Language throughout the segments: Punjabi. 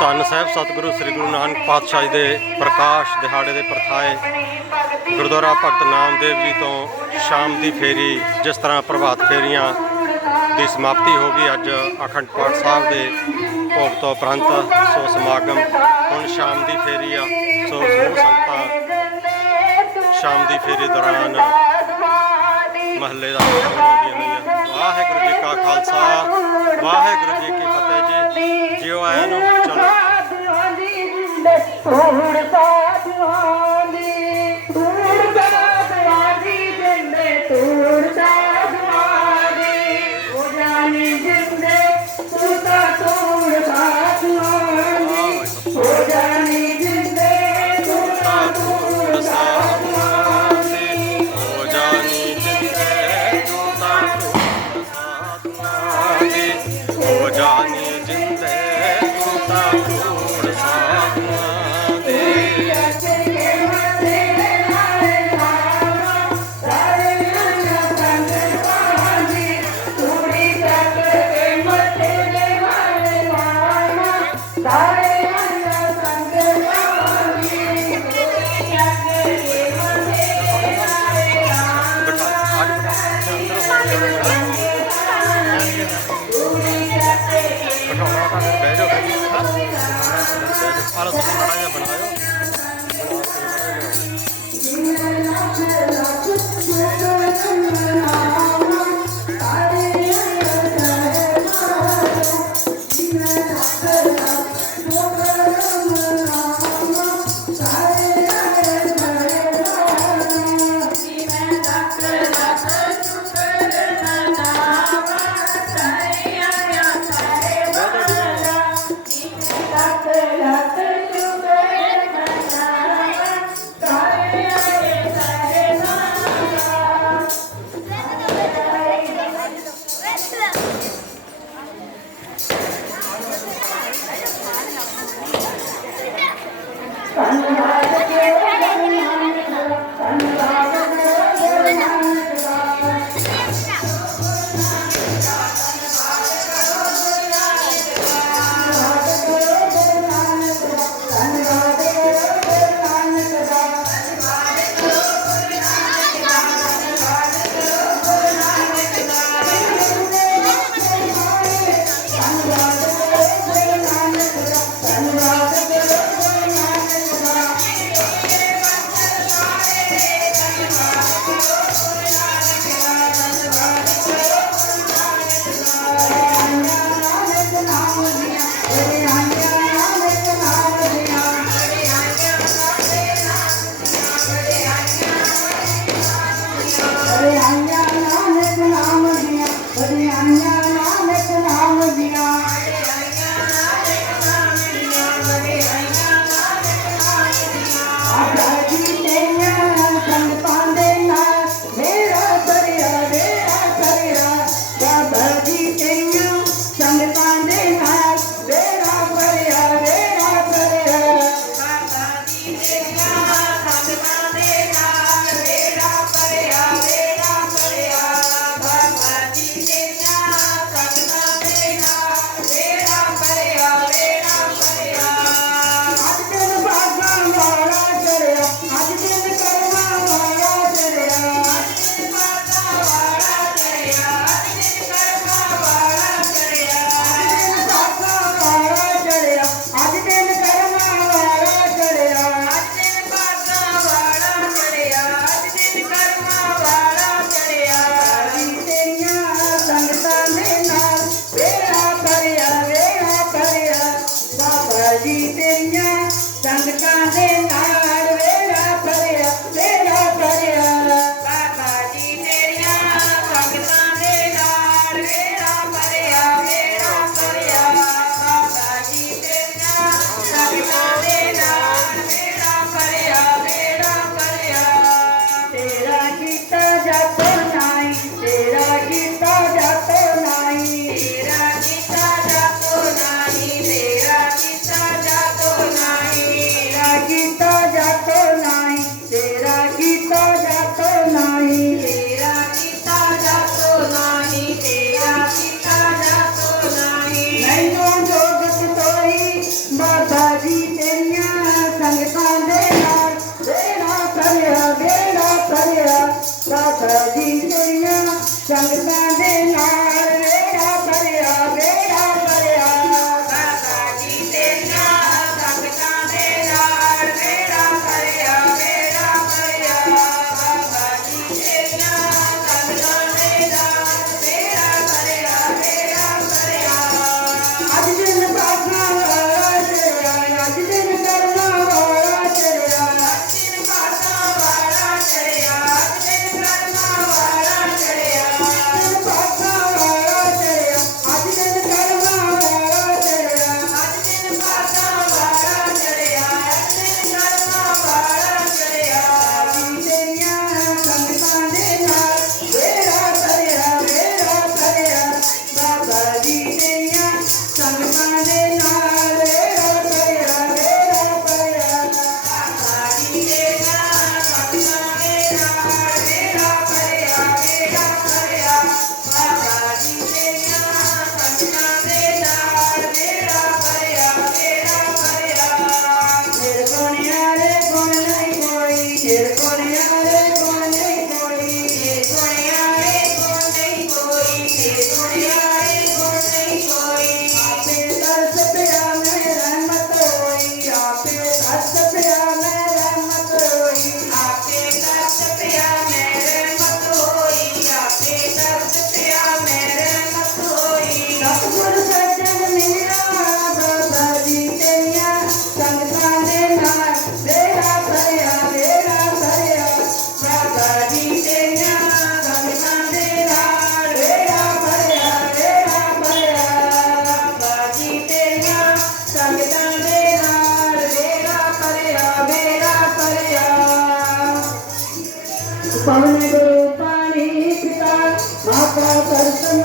ਧੰਨ ਸਾਹਿਬ ਸਤਿਗੁਰੂ ਸ੍ਰੀ ਗੁਰੂ ਨਾਨਕ ਪਾਤਸ਼ਾਹ ਜੀ ਦੇ ਪ੍ਰਕਾਸ਼ ਦਿਹਾੜੇ ਦੇ ਪ੍ਰਥਾਏ। ਗੁਰਦੁਆਰਾ ਭਗਤ ਨਾਮਦੇਵ ਜੀ ਤੋਂ ਸ਼ਾਮ ਦੀ ਫੇਰੀ, ਜਿਸ ਤਰ੍ਹਾਂ ਪ੍ਰਭਾਤ ਫੇਰੀਆਂ ਦੀ ਸਮਾਪਤੀ ਹੋ ਗਈ, ਅੱਜ ਅਖੰਡ ਪਾਠ ਸਾਹਿਬ ਦੇ ਭੋਗ ਤੋਂ ਉਪਰੰਤ ਸੋ ਸਮਾਗਮ ਹੁਣ ਸ਼ਾਮ ਦੀ ਫੇਰੀ ਆ। ਸੋ ਸਮੂਹ ਸੰਗਤਾਂ ਸ਼ਾਮ ਦੀ ਫੇਰੀ ਦੌਰਾਨ ਮਹੱਲੇ ਦਾ ਵਾਹਿਗੁਰੂ ਜੀ ਕਾ ਖਾਲਸਾ ਵਾਹਿਗੁਰੂ ਜੀ ਕੀ ਫਤਿਹ ਜੀ। ਜਿਉ ਆਇਆਂ ਨੂੰ ਚਲੋ। 好了，我们来一下，本来有。Love these you now, stronger foundation. ਪਵਨ ਗੁਰੂ ਪਾਣੀ ਪਿਤਾ ਮਾਤਾ ਕਰਤਨ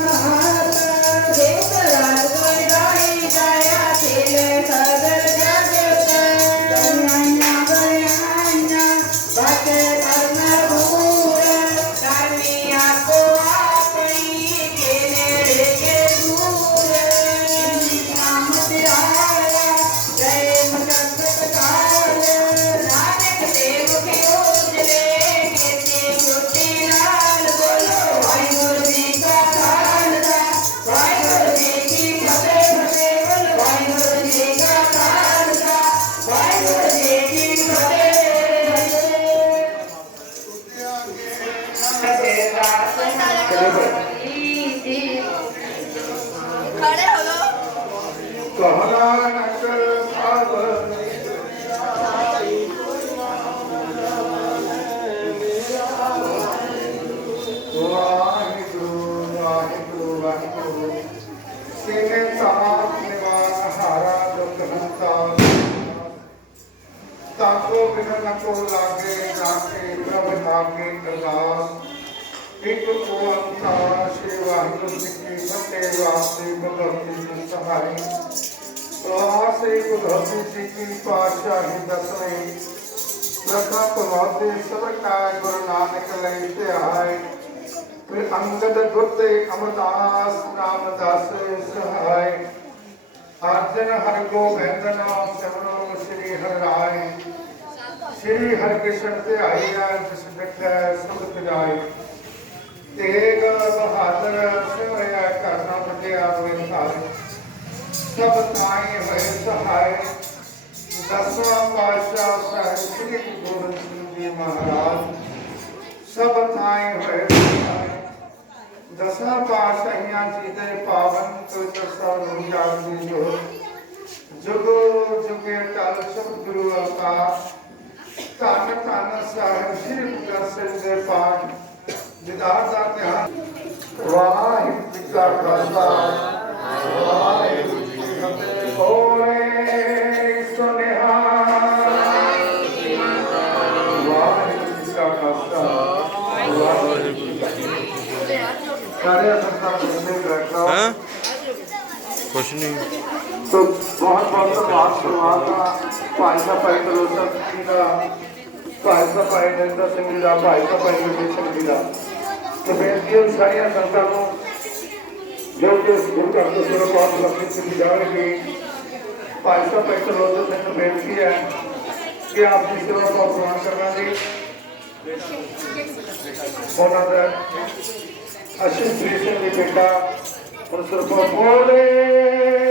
ਤਾਕੋ ਕੋ ਲਾਗੇ ਜਾਕੇ ਪ੍ਰਭ ਨਾਮੇ ਅਰਦਾਸ। ਇੱਕ ਓੰਕਾਰ ਸ਼੍ਰੀ ਵਾਹਿਗੁਰੂ ਜੀ ਕੀ ਫਤਿਹ ਵਾਸਤੇ ਭਗਵਤੀ ਜੀ ਸਹਾਈ। ਵਾਸੇ ਭਗਵਤੀ ਜੀ ਕੀ ਪਾਤਸ਼ਾਹੀ ਦਸਵੇਂ। ਰਖਾ ਪਵਾਤੇ ਸਭ ਗੁਰੂ ਨਾਨਕ ਲਈ ਧਿਆਏ। ਫਿਰ ਅੰਗਦ ਗੁਰਤੇ ਅਮਰਦਾਸ ਰਾਮਦਾਸ ਸਹਾਈ ਅਰਜਨ ਹਰਿ ਗੋਬਿੰਦ ਨਾਮ ਸਿਮਰੋ ਸ੍ਰੀ ਹਰਿ ਰਾਏ। ਸ੍ਰੀ ਹਰਿ ਕ੍ਰਿਸ਼ਨ ਧਿਆਈ ਆ ਜਿਸ ਡਟੈ ਸੁਖ ਜਾਏ। ਤੇਗ ਬਹਾਦਰ ਸਿਮਰਿਆ ਕਰਨਾ ਬਟਿਆ ਹੋਏ ਸਾਰੇ। ਸਭ ਤਾਈ ਹੋਏ ਸਹਾਇ ਦਸਵਾਂ ਪਾਤਸ਼ਾਹ ਸਾਹਿਬ ਸ੍ਰੀ ਗੁਰੂ ਗੋਬਿੰਦ ਸਿੰਘ ਜੀ ਮਹਾਰਾਜ। ਸਭ ਥਾਈ ਹੋਏ ਸਹਾਇ ਦਸਾਂ ਪਾਤਸ਼ਾਹੀਆਂ ਜੀ ਦੇ ਪਾਵਨ ਪਵਿੱਤਰ ਸਥਾਨ ਨੂੰ ਜਾਣਦੀ ਜੋ ਜੁਗੋ ਜੁਗੇ ਟਲ ਸਭ ਗੁਰੂ ਅਵਤਾਰ ਧੰਨ ਧੰਨ ਸਾਹਿਬ ਸ੍ਰੀ ਗੁਰੂ ਸਾਹਿਬ ਦੇ ਪਾਠ ਦਿਦਾਰ ਦਾ ਧਿਆਨ। ਵਾਹਿਗੁਰੂ ਜੀ ਕਾ ਖਾਲਸਾ। ਵਾਹਿਗੁਰੂ ਜੀ ਕੀ ਫਤਿਹ ਓਏ ਸੁਨੇਹਾ। ਵਾਹਿਗੁਰੂ ਜੀ ਕਾ ਖਾਲਸਾ। ਵਾਹਿਗੁਰੂ ਜੀ ਕੀ ਫਤਿਹ। ਸਾਰੇ ਸੰਤਾਂ ਦੇ ਬੈਠੋ। ਹੈ? ਕੁਛ ਨਹੀਂ। తర్వాత بیٹا ان بولے۔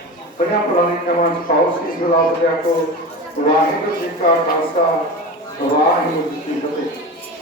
ਬੜਿਆ ਪੁਰਾਣੇ ਕਮਾਂ ਸਪਾਉਸ ਇਸ ਬਲਾਵ ਦੇ ਆਪੋ ਵਾਹਿਗੁਰੂ ਜੀ ਕਾ ਖਾਲਸਾ, ਵਾਹਿਗੁਰੂ ਜੀ ਕੀ ਫਤਿਹ।